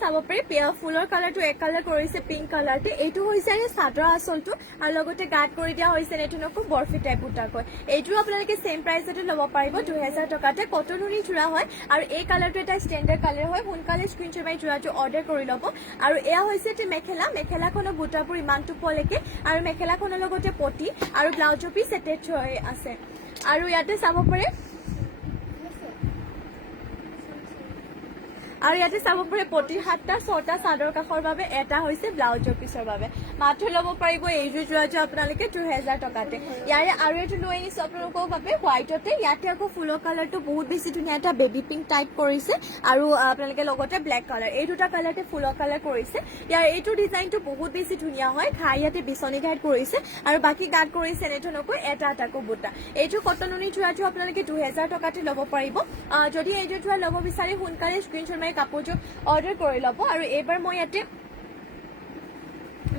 চাব পাৰি ফুলৰ কালাৰটো এক কালাৰ কৰিছে পিংক কালাৰটো এইটো হৈছে চাদৰ আঁচলটো আৰু লগতে গাঁত কৰি দিয়া হৈছে এনেধৰণকৈ বৰফি টাইপ বুটাকৈ এইটো আপোনালোকে ছেম প্ৰাইচতে ল'ব পাৰিব 2000 টকাতে কটনৰি যোৰা হয় আৰু এই কালাৰটো এটা ষ্টেণ্ডাৰ্ড কালাৰ হয় সোনকালে স্ক্ৰীনশ্বট মাৰি যোৰাটো অৰ্ডাৰ কৰি ল'ব আৰু এয়া হৈছে এটি মেখেলাখনৰ বুটাবোৰ ইমানটো পোৱালৈকে আৰু মেখেলাখনৰ লগতে পটি আৰু ব্লাউজৰ পিচ এটেচ হৈ আছে আৰু ইয়াতে চাব পাৰে আৰু ইয়াতে চাব পাৰে পটি 7টা 6টা চাদৰ কাষৰ বাবে এটা হৈছে ব্লাউজৰ পিচৰ বাবে মাত্ৰ ল'ব পাৰিব এইযোৰ যোৰাযোৰ আপোনালোকে 2000 টকাতে ইয়াৰে আৰু এইটো লৈ আহিছোঁ আপোনালোকৰ বাবে হোৱাইটতে ইয়াতে আকৌ ফুলৰ কালাৰটো বহুত বেছি ধুনীয়া এটা বেবী পিংক টাইপ কৰিছে আৰু আপোনালোকে লগতে ব্লেক কালাৰ এই দুটা কালাৰতে ফুলৰ কালাৰ কৰিছে ইয়াৰ এইটো ডিজাইনটো বহুত বেছি ধুনীয়া হয় ঘাই ইয়াতে বিচনী ঘাইত কৰিছে আৰু বাকী গাঁত কৰিছে এনেধৰণকৈ এটা এটাকৈ বুটা এইটো কটননি যোৰাটো আপোনালোকে 2000 টকাতে ল'ব পাৰিব যদি এইযোৰ যোৰা ল'ব বিচাৰে সোনকালে স্ক্ৰীনশ্বট মাৰি কাপোৰযোৰ অৰ্ডাৰ কৰি ল'ব আৰু এইবাৰ মই ইয়াতে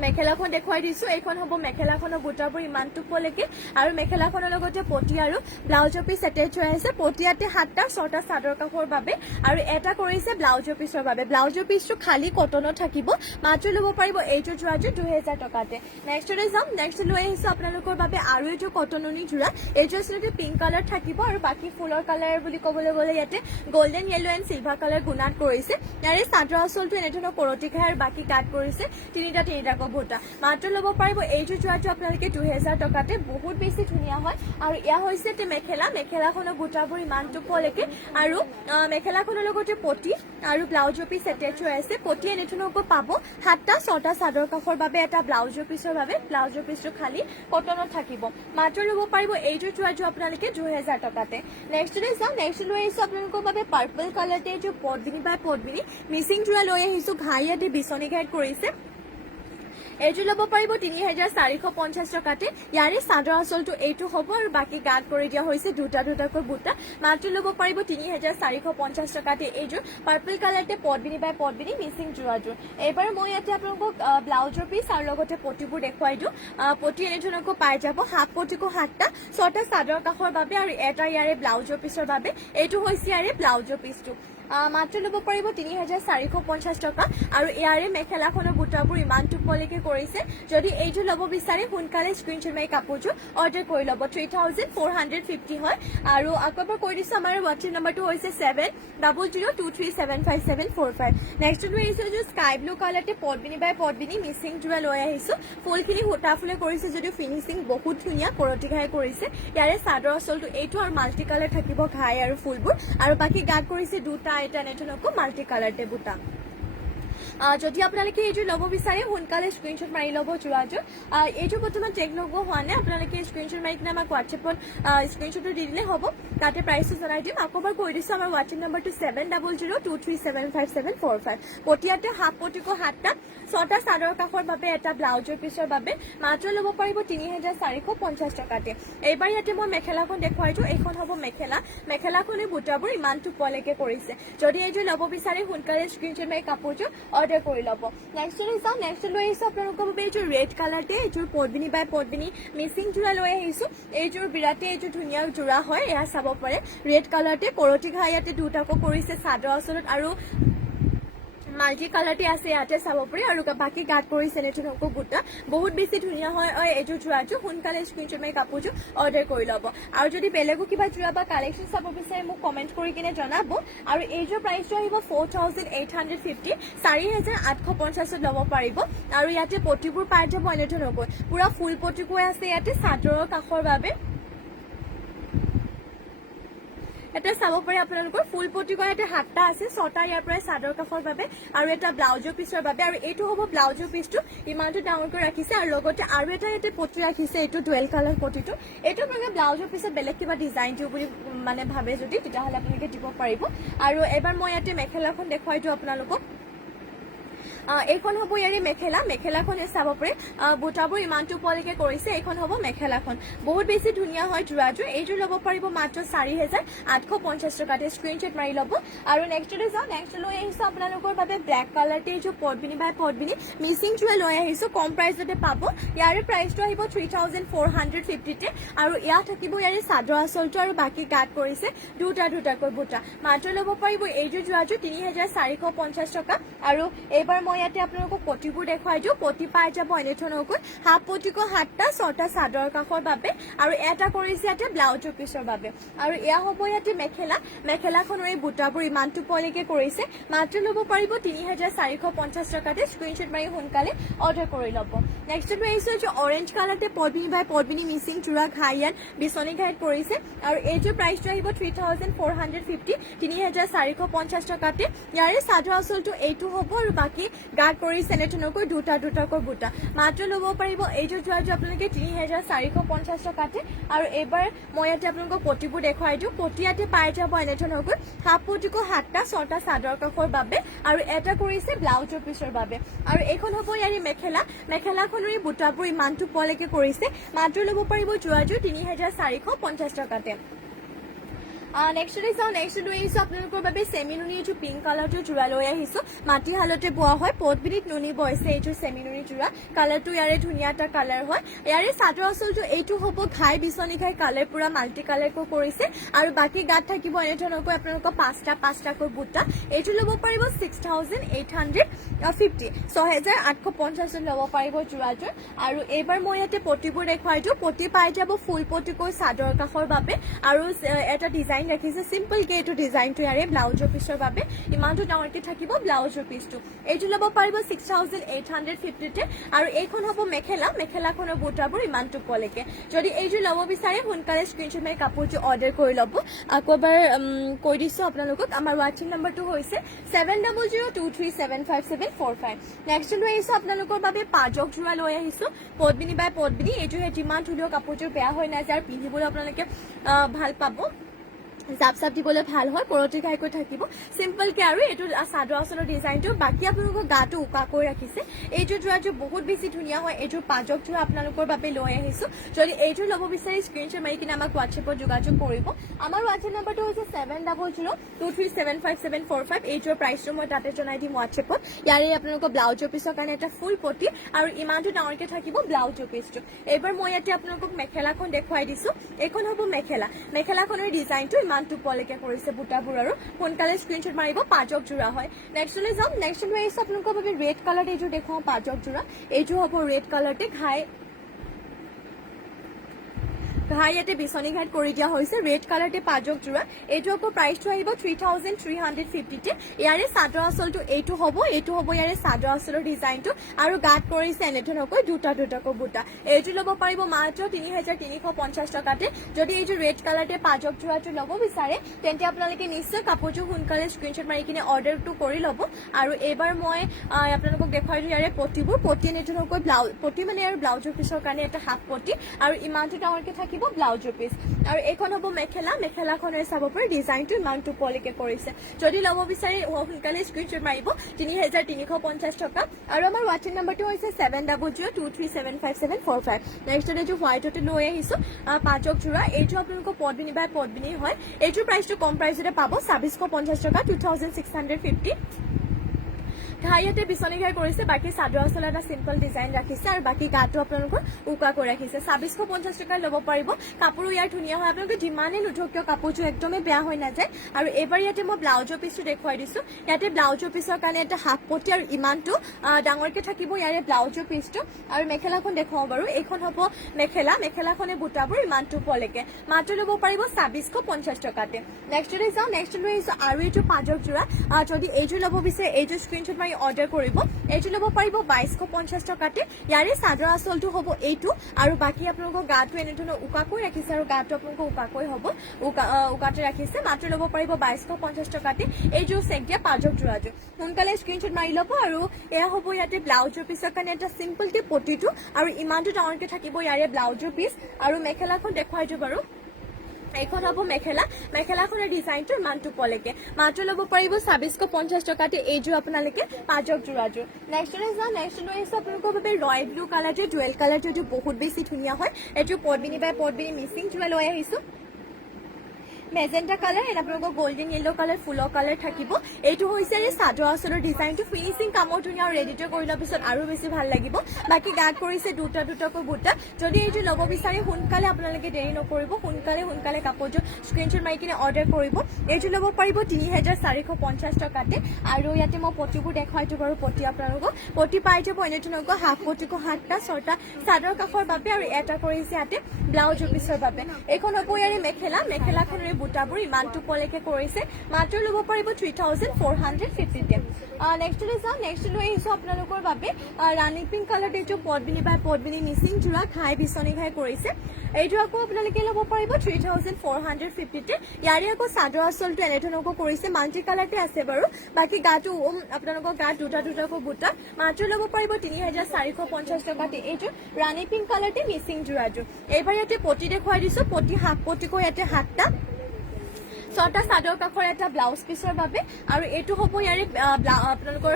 মেখেলাখন দেখুৱাই দিছোঁ এইখন হ'ব মেখেলাখনৰ বুটাবোৰ ইমানটো পোৱালৈকে আৰু মেখেলাখনৰ লগতে পটি আৰু ব্লাউজৰ পিচ এটেচ হৈ আছে পটি ইয়াতে 7টা 6টা চাদৰ কাষৰ বাবে আৰু এটা কৰিছে ব্লাউজৰ পিচৰ বাবে ব্লাউজৰ পিচটো খালী কটনত থাকিব মাত্ৰ ল'ব পাৰিব এইযোৰ যোৰাযোৰ 2000 টকাতে নেক্সটলৈ যাম নেক্সট লৈ আহিছোঁ আপোনালোকৰ বাবে আৰু এইটো কটননি যোৰা এইযোৰ আচলতে পিংক কালাৰ থাকিব আৰু বাকী ফুলৰ কালাৰ বুলি ক'বলৈ গ'লে ইয়াতে golden yellow and silver colour গুণাত কৰিছে ইয়াৰে চাদৰ আঁচলটো এনেধৰণৰ কৰতি ঘাই আৰু বাকী কাট কৰিছে তিনিটা বুটা মাত্ৰ ল'ব পাৰিব এইযোৰ যোৰাটো আপোনালোকে 2000 টকাতে বহুত বেছি ধুনীয়া হয় আৰু এয়া হৈছে এটি মেখেলাখনৰ বুটাবোৰ ইমানটো পোৱালৈকে আৰু মেখেলাখনৰ লগতে পটি আৰু ব্লাউজৰ পিচ এটেচ হৈ আছে পটি এনেধৰণকৈ পাব 7টা 6টা চাদৰ কাষৰ বাবে এটা ব্লাউজৰ পিচৰ বাবে ব্লাউজৰ পিচটো খালী কটনত থাকিব মাত্ৰ ল'ব পাৰিব এইযোৰ যোৰাটো আপোনালোকে 2000 টকাতে নেক্সটলৈ যাওঁ নেক্সট লৈ আহিছোঁ আপোনালোকৰ বাবে পাৰ্পল কালাৰতে এইযোৰ পদ্মিনী মিচিং যোৰা লৈ আহিছোঁ ঘাই ইয়াতে বিচনী ঘাইত কৰিছে এইযোৰ ল'ব পাৰিব 3450 টকাতে ইয়াৰে চাদৰ আঁচলটো এইটো হ'ব আৰু বাকী গাঁত কৰি দিয়া হৈছে দুটাকৈ বুটা মাত্ৰ ল'ব পাৰিব 3450 টকাতে এইযোৰ পাৰ্পল কালাৰতে পদ্মিনী মিচিং যোৰাযোৰ এইবাৰ মই ইয়াতে আপোনালোকক ব্লাউজৰ পিচ আৰু লগতে পটিবোৰ দেখুৱাই দিওঁ পটি এনেধৰণকৈ পাই যাব হাফ পটিকো 7টা 6টা চাদৰ কাষৰ বাবে আৰু এটা ইয়াৰে ব্লাউজৰ পিচৰ বাবে এইটো হৈছে ইয়াৰে ব্লাউজৰ পিচটো মাত্ৰ ল'ব পাৰিব ৩,৪৫০ টকা আৰু ইয়াৰে মেখেলাখনৰ বুটাবোৰ ইমান টোপলৈকে কৰিছে যদি এইটো ল'ব বিচাৰে সোনকালে স্ক্ৰীনশ্বট মাৰি কাপোৰযোৰ অৰ্ডাৰ কৰি ল'ব 3,450 হয় আৰু আকৌ এবাৰ কৈ দিছোঁ আমাৰ হোৱাটছএপ নম্বৰটো হৈছে 7002375745 নেক্সট লৈ আহিছোঁ যে স্কাই ব্লু কালাৰতে পদ্মিনী বাই পদ্মিনী মিচিং যোৰা লৈ আহিছোঁ ফুলখিনি সূতা ফুলে কৰিছে যদিও ফিনিচিং বহুত ধুনীয়া কৰতি ঘাই কৰিছে ইয়াৰে চাদৰ আচলটো এইটো আৰু মাল্টি কালাৰ থাকিব ঘাই আৰু ফুলবোৰ আৰু বাকী গাত কৰিছে দুটা এটা নেটনকো মাল্টি কালাৰতে বুটা যদি আপোনালোকে এইযোৰ ল'ব বিচাৰে সোনকালে স্ক্ৰীনশ্বট মাৰি ল'ব যোৰাযোৰ এইযোৰ বৰ্তমান টেগ লগোৱা হোৱা নাই আপোনালোকে স্ক্ৰীনশ্বট মাৰি কিনে আমাক হোৱাটছএপত স্ক্ৰীনশ্বটটো দি দিলে হ'ব তাতে প্ৰাইচটো জনাই দিম আকৌ এবাৰ কৈ দিছোঁ আমাৰ হোৱাটছএপ নম্বৰটো 7002375745 পটিয়াতে হাফ পটিকো 7টা 6টা চাদৰ কাষৰ বাবে এটা ব্লাউজৰ পিছৰ বাবে মাত্ৰ ল'ব পাৰিব ৩,৪৫০ টকাতে এইবাৰ ইয়াতে মই মেখেলাখন দেখুৱাই দিওঁ এইখন হ'ব মেখেলাখনে বুটাবোৰ ইমান টোপলৈকে কৰিছে যদি এইযোৰ ল'ব বিচাৰে সোনকালে স্ক্ৰীনশ্বট মাৰি কাপোৰযোৰ অৰ্ডাৰ কৰি ল'ব নেক্সট লৈ আহিছোঁ আপোনালোকৰ বাবে এইযোৰ ৰেড কালাৰতে এইযোৰ পদ্মিনী বাই পদ্মিনী মিচিং যোৰা লৈ আহিছোঁ এইযোৰ বিৰাটে এইযোৰ ধুনীয়া যোৰা হয় এয়া চাব পাৰে ৰেড কালাৰতে কৰতি ঘাই ইয়াতে দুটাকো কৰিছে চাদৰ আচলত আৰু মাল্টি কালাৰতে আছে ইয়াতে চাব পাৰি আৰু বাকী গাত কৰিছে নেটনকো বুটা বহুত বেছি ধুনীয়া হয় এইযোৰ যোৰাযোৰ সোনকালে স্ক্ৰীনশ্বট মাৰি কাপোৰযোৰ অৰ্ডাৰ কৰি ল'ব আৰু যদি বেলেগো কিবা যোৰা বা কালেকশ্যন চাব বিচাৰে মোক কমেণ্ট কৰি কিনে জনাব আৰু এইযোৰ প্ৰাইচটো আহিব 4,850 4,850 ল'ব পাৰিব আৰু ইয়াতে পটিবোৰ পাই যাব এনেধৰণকৈ পুৰা ফুল পটিকৈ আছে ইয়াতে চাদৰৰ কাষৰ বাবে এটা চাব পাৰে আপোনালোকৰ ফুল পটিকৈ ইয়াতে 7টা আছে 6টা ইয়াৰ পৰা চাদৰ কাষৰ বাবে আৰু এটা ব্লাউজৰ পিছৰ বাবে আৰু এইটো হ'ব ব্লাউজৰ পিছটো ইমানটো ডাঙৰকৈ ৰাখিছে আৰু লগতে আৰু এটা ইয়াতে পটি ৰাখিছে এইটো ডুৱেল কালাৰ পটিটো এইটো আপোনালোকে ব্লাউজৰ পিছত বেলেগ কিবা ডিজাইন দিওঁ বুলি মানে ভাবে যদি তেতিয়াহ'লে আপোনালোকে দিব পাৰিব আৰু এবাৰ মই ইয়াতে মেখেলাখন দেখুৱাই দিওঁ আপোনালোকক এইখন হ'ব ইয়াৰে মেখেলাখনে চাব পাৰে বুটাবোৰ ইমানটো ওপৰলৈকে কৰিছে এইখন হ'ব মেখেলাখন বহুত বেছি ধুনীয়া হয় যোৰাযোৰ এইযোৰ ল'ব পাৰিব মাত্ৰ 4,850 টকাতে স্ক্ৰীনশ্বট মাৰি ল'ব আৰু নেক্সট লৈ আহিছোঁ আপোনালোকৰ বাবে ব্লেক কালাৰতে এইযোৰ পদ্মিনী বাই পদ্মিনী মিচিং যোৰা লৈ আহিছোঁ কম প্ৰাইচতে পাব ইয়াৰে প্ৰাইচটো আহিব 3,450তে আৰু ইয়াত থাকিব ইয়াৰে চাদৰ আচলটো আৰু বাকী গাত কৰিছে দুটাকৈ বুটা মাত্ৰ ল'ব পাৰিব এইযোৰ যোৰাযোৰ 3,450 টকা আৰু এইবাৰ মই ইয়াতে আপোনালোকক পটিবোৰ দেখুৱাই দিওঁ পটি পাই যাব এনেধৰণকৈ হাফ পটিকো 7টা 6টা চাদৰ কাষৰ বাবে আৰু এটা কৰিছে ইয়াতে ব্লাউজৰ পিছৰ বাবে আৰু এয়া হ'ব ইয়াতে মেখেলাখনৰ এই বুটাবোৰ ইমানটো পলৈকে কৰিছে মাত্ৰ ল'ব পাৰিব 3,450 টকাতে স্ক্ৰীনশ্বট মাৰি সোনকালে অৰ্ডাৰ কৰি ল'ব নেক্সট লৈ আহিছোঁ যে অৰেঞ্জ কালাৰতে পদ্মিনী বাই পদ্মিনী মিচিং যোৰা ঘাইয়ান বিচনী ঘাইত কৰিছে আৰু এইযোৰ প্ৰাইচটো আহিব 3,450 3,450 টকাতে ইয়াৰে চাদৰ আচলটো এইটো হ'ব আৰু বাকী গাত কৰিছে এনেধৰণকৈ দুটাকৈ বুটা মাত্ৰ ল'ব পাৰিব এইযোৰ যোৰাযোৰ আপোনালোকে 3,450 টকাতে আৰু এইবাৰ মই ইয়াতে আপোনালোকক পটিবোৰ দেখুৱাই দিওঁ পটি ইয়াতে পাই যাব এনেধৰণকৈ হাফ পটিকো 7টা 6টা চাদৰ কাষৰ বাবে আৰু এটা কৰিছে ব্লাউজৰ পিছৰ বাবে আৰু এইখন হ'ব ইয়াৰে মেখেলাখনৰ এই বুটাবোৰ ইমানটো পলৈকে কৰিছে মাত্ৰ ল'ব পাৰিব যোৰাযোৰ 3,450 টকাতে নেক্সট লৈ আহিছোঁ আপোনালোকৰ বাবে চেমি নুনি এইযোৰ পিংক কালাৰটোৰ যোৰা লৈ আহিছোঁ মাটি হালতে বোৱা হয় পদ্মিনীত নুনি বৈছে এইযোৰ চেমি নুনি যোৰা কালাৰটো ইয়াৰে ধুনীয়া এটা কালাৰ হয় ইয়াৰে চাদৰ আচলটো এইটো হ'ব ঘাই বিচনী ঘাই কালাৰ পুৰা মাল্টি কালাৰকৈ কৰিছে আৰু বাকী গাত থাকিব এনেধৰণকৈ আপোনালোকৰ 5টাকৈ বুটা এইটো ল'ব পাৰিব 6,850 6,850 ল'ব পাৰিব যোৰাযোৰ আৰু এইবাৰ মই ইয়াতে পটিবোৰ দেখুৱাই দিওঁ পটি পাই যাব ফুল পটিকৈ চাদৰ কাষৰ বাবে আৰু এটা ডিজাইন ৰাখিছে সিম্পলকে এইটো ডিজাইনটো ইয়াৰে ব্লাউজৰ পিছৰ বাবে ইমানটো ডাঙৰকে থাকিব ব্লাউজৰ পিছটো এইটো ল'ব পাৰিব 6,850তে আৰু এইখন হ'ব মেখেলাখনৰ বুটাবোৰ ইমানটো পলৈকে যদি এইযোৰ ল'ব বিচাৰে সোনকালে স্ক্ৰীনশ্বট মাৰি কাপোৰযোৰ অৰ্ডাৰ কৰি ল'ব আকৌ এবাৰ কৈ দিছোঁ আপোনালোকক আমাৰ হোৱাটছএপ নম্বৰটো হৈছে 7002375745 নেক্সট লৈ আহিছোঁ আপোনালোকৰ বাবে পাজক যোৰা লৈ আহিছোঁ পদ্মিনী বাই পদ্মিনী এইযোৰ যিমান ধুনীয়া কাপোৰযোৰ বেয়া হৈ নাযায় আৰু পিন্ধিবলৈ আপোনালোকে ভাল পাব জাপ দিবলৈ ভাল হয় কৰতি ঘাইকৈ থাকিব সিম্পলকে আৰু এইটো চাদৰ আচলৰ ডিজাইনটো বাকী আপোনালোকৰ গাটো উকাকৈ ৰাখিছে এইটো যোৰাযোৰ বহুত বেছি ধুনীয়া হয় এইযোৰ পাজক যোৰা আপোনালোকৰ বাবে লৈ আহিছোঁ যদি এইটো ল'ব বিচাৰে স্ক্ৰীনশ্বট মাৰি কিনে আমাক হোৱাটছএপত যোগাযোগ কৰিব আমাৰ হোৱাটছএপ নম্বৰটো হৈছে 7002375745 এইযোৰ প্ৰাইচটো মই তাতে জনাই দিম হোৱাটছএপত ইয়াৰে আপোনালোকৰ ব্লাউজৰ পিছৰ কাৰণে এটা ফুল পটি আৰু ইমানটো ডাঙৰকে থাকিব ব্লাউজৰ পিছটো এইবাৰ মই ইয়াতে আপোনালোকক মেখেলাখন দেখুৱাই দিছোঁ এইখন হ'ব মেখেলাখনৰ ডিজাইনটো ইমান ইমানটো পোৱালৈকে কৰিছে বুটাবোৰ আৰু সোনকালে স্ক্ৰীনশ্বট মাৰিব পাঁচক যোৰা হয় নেক্সটলৈ যাম নেক্সট লৈ আহিছোঁ আপোনালোকৰ বাবে ৰেড কালাৰ এইযোৰ দেখুৱাওঁ পাঁচক যোৰা এইযোৰ হ'ব ৰেড কালাৰতে ঘাই ইয়াতে বিচনী ঘাট কৰি দিয়া হৈছে ৰেড কালাৰতে পাঁচক যোৰা এইটো আকৌ প্ৰাইচটো আহিব 3350 ইয়াৰে চাদৰ আঁচলটো এইটো হ'ব ইয়াৰে চাদৰ আঁচলৰ ডিজাইনটো আৰু গাত কৰিছে এনেধৰণকৈ দুটাকৈ বুটা এইটো ল'ব পাৰিব মাত্ৰ 3350 টকাতে যদি এইটো ৰেড কালাৰতে পাঁচক যোৰাটো ল'ব বিচাৰে তেন্তে আপোনালোকে নিশ্চয় কাপোৰটো সোনকালে স্ক্ৰীনশ্বট মাৰি কিনে অৰ্ডাৰটো কৰি ল'ব আৰু এইবাৰ মই আপোনালোকক দেখুৱাই দিওঁ ইয়াৰে পটিবোৰ পটি এনেধৰণকৈ ব্লাউজ পটি মানে আৰু ব্লাউজৰ পিছৰ কাৰণে এটা হাফ পটি আৰু ইমানটো ডাঙৰকৈ থাকিব ব্লাউজৰ পিছ আৰু এইখন হ'ব মেখেলাখনে চাব পাৰে ডিজাইনটো ইমানটো পোৱালৈকে কৰিছে যদি ল'ব বিচাৰে সোনকালে স্ক্ৰীনশ্বট মাৰিব 3350 টকা আৰু আমাৰ হোৱাটছএপ নম্বৰটো হৈছে 7002375745 নেক্সট এইটো হোৱাইটতে লৈ আহিছোঁ পাঁচক যোৰা এইটো আপোনালোকৰ পদ্মিনী বাই পদ্মিনী হয় এইটোৰ প্ৰাইচটো কম প্ৰাইচতে পাব 2650 টকা 2650 ঘাইয়াতে বিচনী ঘাই কৰিছে বাকী চাদৰ আঁচল এটা চিম্পল ডিজাইন ৰাখিছে আৰু বাকী গাটো আপোনালোকৰ উকাকৈ ৰাখিছে 2650 টকা ল'ব পাৰিব কাপোৰো ইয়াৰ ধুনীয়া হয় আপোনালোকে যিমানে নুঠক কিয় কাপোৰটো একদমেই বেয়া হৈ নাযায় আৰু এইবাৰ ইয়াতে মই ব্লাউজৰ পিচটো দেখুৱাই দিছোঁ ইয়াতে ব্লাউজৰ পিচৰ কাৰণে এটা হাফ পটি আৰু ইমানটো ডাঙৰকৈ থাকিব ইয়াৰে ব্লাউজৰ পিচটো আৰু মেখেলাখন দেখুৱাওঁ বাৰু এইখন হ'ব মেখেলাখনে বুটাবোৰ ইমানটো পোৱালৈকে মাত্ৰ ল'ব পাৰিব 2650 টকাতে নেক্সটলৈ যাওঁ নেক্সট লৈ আহিছোঁ আৰু এইটো পাঁচক যোৰা যদি এইযোৰ ল'ব বিচাৰে এইযোৰ স্ক্ৰীনশ্বট মাৰি অৰ্ডাৰ কৰিব এইটো ল'ব পাৰিব 2250 টকাতে ইয়াৰে চাদৰ আঁচলটো হ'ব এইটো আৰু বাকী আপোনালোকৰ গাটো এনেধৰণৰ উকাকৈ ৰাখিছে আৰু গাটো আপোনালোকৰ উকাকৈ হ'ব উকাতে ৰাখিছে মাত্ৰ ল'ব পাৰিব 2250 টকাতে এইযোৰ চেক দিয়া পাঁচক যোৰাযোৰ সোনকালে স্ক্ৰীনশ্বট মাৰি ল'ব আৰু এয়া হ'ব ইয়াতে ব্লাউজৰ পিছৰ কাৰণে এটা চিম্পলকে পটিটো আৰু ইমানটো ডাঙৰকৈ থাকিব ইয়াৰে ব্লাউজৰ পিচ আৰু মেখেলাখন দেখুৱাই দিওঁ বাৰু এইখন হ'ব মেখেলাখনৰ ডিজাইনটো ইমানটো পোৱালৈকে মাত্ৰ ল'ব পাৰিব 2650 টকাতে এইযোৰ আপোনালোকে পাঁচক যোৰাযোৰ নেক্সটলৈ যাওঁ নেক্সট লৈ আহিছোঁ আপোনালোকৰ বাবে ৰয়েল ব্লু কালাৰটো ডুৱেল কালাৰটো এইটো বহুত বেছি ধুনীয়া হয় এইটো পদ্মিনী বাই পদ্মিনী মিচিং যোৰা লৈ আহিছোঁ মেজেণ্টা কালাৰ এণ্ড আপোনালোকৰ গোল্ডেন য়েল্লো কালাৰ ফুলৰ কালাৰ থাকিব এইটো হৈছে চাদৰ আঁচলৰ ডিজাইনটো ফিনিচিং কামৰ ধুনীয়া আৰু ৰেডিটো কৰি লোৱাৰ পিছত আৰু বেছি ভাল লাগিব বাকী গাত কৰিছে দুটাকৈ বুটা যদি এইটো ল'ব বিচাৰে সোনকালে আপোনালোকে দেৰি নকৰিব সোনকালে কাপোৰযোৰ স্ক্ৰীনশ্বট মাৰি কিনে অৰ্ডাৰ কৰিব এইটো ল'ব পাৰিব 3450 টকাতে আৰু ইয়াতে মই পটিবোৰ দেখুৱাই দিওঁ বাৰু পটি আপোনালোকক পটি পাই যাব এনেধৰণকৈ হাফ পটিকো 7টা 6টা চাদৰ কাষৰ বাবে আৰু এটা কৰিছে ইয়াতে ব্লাউজৰ পিছৰ বাবে এইখন হ'ব ইয়াৰে মেখেলাখনৰ বুটাবোৰ ইমানটো পোৱালৈকে কৰিছে মাত্ৰ ল'ব পাৰিব 3450 নেক্সটলৈ যাওঁ নেক্সট লৈ আহিছোঁ আপোনালোকৰ বাবে ৰাণী পিংক কালাৰ এইটো পদ্মিনী বাই পদ্মিনী মিচিং যোৰা ঘাই বিচনী ঘাই কৰিছে এইটো আকৌ আপোনালোকে ল'ব পাৰিব 3450 ইয়াৰে আকৌ চাদৰ আঁচলটো এনেধৰণকৈ কৰিছে মাল্টি কালাৰতে আছে বাৰু বাকী গাটো আপোনালোকৰ গাত দুটাকৈ বুটা মাত্ৰ ল'ব পাৰিব 3450 টকাতে এইটো ৰাণী পিংক কালাৰতে মিচিং যোৰাযোৰ এইবাৰ ইয়াতে পটি দেখুৱাই দিছোঁ পটি হাফ পটিকৈ ইয়াতে 7টা 6টা চাদৰ কাষৰ এটা ব্লাউজ পিচৰ বাবে আৰু এইটো হ'ব ইয়াৰে আপোনালোকৰ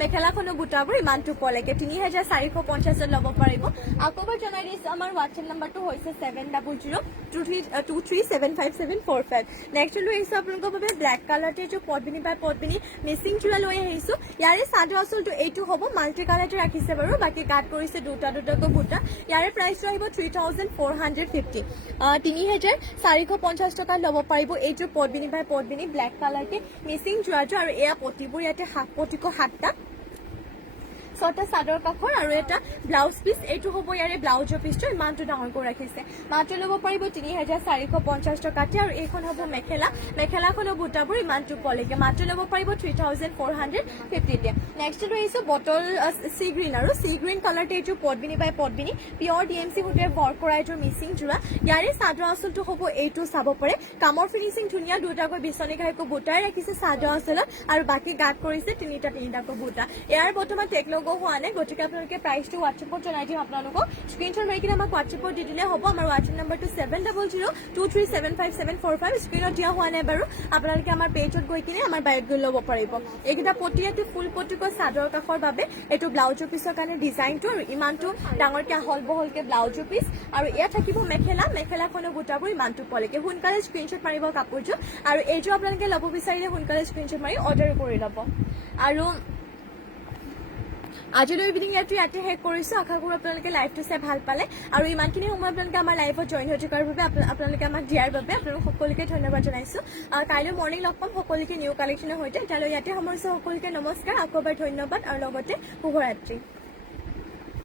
মেখেলাখনৰ বুটাবোৰ ইমানটো পোৱালৈকে 3450 ল'ব পাৰিব আকৌবাৰ জনাই দিছোঁ আমাৰ হোৱাটছএপ নম্বৰটো হৈছে 7002375745 নেক্সট লৈ আহিছোঁ আপোনালোকৰ বাবে ব্লেক কালাৰতে এইটো পদ্মিনী বাই পদ্মিনী মিচিং যোৰা লৈ আহিছোঁ ইয়াৰে চাদৰ আঁচলটো এইটো হ'ব মাল্টি কালাৰতে ৰাখিছে বাৰু বাকী গাত কৰিছে দুটাকৈ বুটা ইয়াৰে প্ৰাইচটো আহিব 3450 3450 টকাত ল'ব পাৰিব এইটো পদ্মিনী বাই পদ্মিনী ব্লেক কালাৰতে মিচিং যোৰাযোৰ আৰু এয়া পটিবোৰ ইয়াতে হাফ পটিকো 7টা 6টা চাদৰ কাষৰ আৰু এটা ব্লাউজ পিচ এইটো হ'ব ইয়াৰে ব্লাউজৰ পিচটো ইমানটো ডাঙৰকৈ ৰাখিছে মাত্ৰ ল'ব পাৰিব 3450 টকাতে আৰু এইখন হ'ব মেখেলাখনৰ বুটাবোৰ ইমানটো পোৱালৈকে মাত্ৰ ল'ব পাৰিব 3450 নেক্সট লৈ আহিছোঁ বটল চি গ্ৰীণ আৰু চি গ্ৰীণ কালাৰতে এইটো পদ্মিনী বাই পদ্মিনী পিয়ৰ DMC সূতাৰে ভৰ কৰা এইটো মিচিং যোৰা ইয়াৰে চাদৰ আঁচলটো হ'ব এইটো চাব পাৰে কামৰ ফিনিচিং ধুনীয়া দুটাকৈ বিচনী ঘাইকৈ বুটাই ৰাখিছে চাদৰ আঁচলত আৰু বাকী গাত কৰিছে তিনিটাকৈ বুটা ইয়াৰ বৰ্তমান টেকলগ হোৱা নাই গতিকে আপোনালোকে প্ৰাইচটো হোৱাটছএপত জনাই দিম আপোনালোকক স্ক্ৰীনশ্বট মাৰি কিনে আমাক হোৱাটছএপত দি দিলে হ'ব আমাৰ হোৱাটছএপ নম্বৰটো 7002375745 স্ক্ৰীনত দিয়া হোৱা নাই বাৰু আপোনালোকে আমাৰ পেজত গৈ কিনে আমাৰ বায়ত গৈ ল'ব পাৰিব এইকেইটা পটি ইয়াতে ফুল পটিকৈ চাদৰ কাষৰ বাবে এইটো ব্লাউজৰ পিচৰ কাৰণে ডিজাইনটো আৰু ইমানটো ডাঙৰকৈ আহল বহলকৈ ব্লাউজৰ পিচ আৰু এয়া থাকিব মেখেলাখনৰ বুটাবোৰ ইমানটো পোৱালৈকে সোনকালে স্ক্ৰীনশ্বট মাৰিব কাপোৰযোৰ আৰু এইযোৰ আপোনালোকে ল'ব বিচাৰিলে সোনকালে স্ক্ৰীনশ্বট মাৰি অৰ্ডাৰ কৰি ল'ব আৰু আজিলৈ ইভিনিং লাইভটো ইয়াতে শেষ কৰিছোঁ। আশা কৰোঁ আপোনালোকে লাইভটো চাই ভাল পালে আৰু ইমানখিনি সময় আপোনালোকে আমাৰ লাইভত জইন হৈ থকাৰ বাবে আপোনালোকে আমাক দিয়াৰ বাবে আপোনালোক সকলোকে ধন্যবাদ জনাইছোঁ। কাইলৈ মৰ্ণিং লগ পাম সকলোকে নিউ কালেকশ্যনৰ সৈতে। এতিয়ালৈ ইয়াতে সামৰিছোঁ। সকলোকে নমস্কাৰ, আকৌ এবাৰ ধন্যবাদ আৰু লগতে শুভৰাত্ৰি।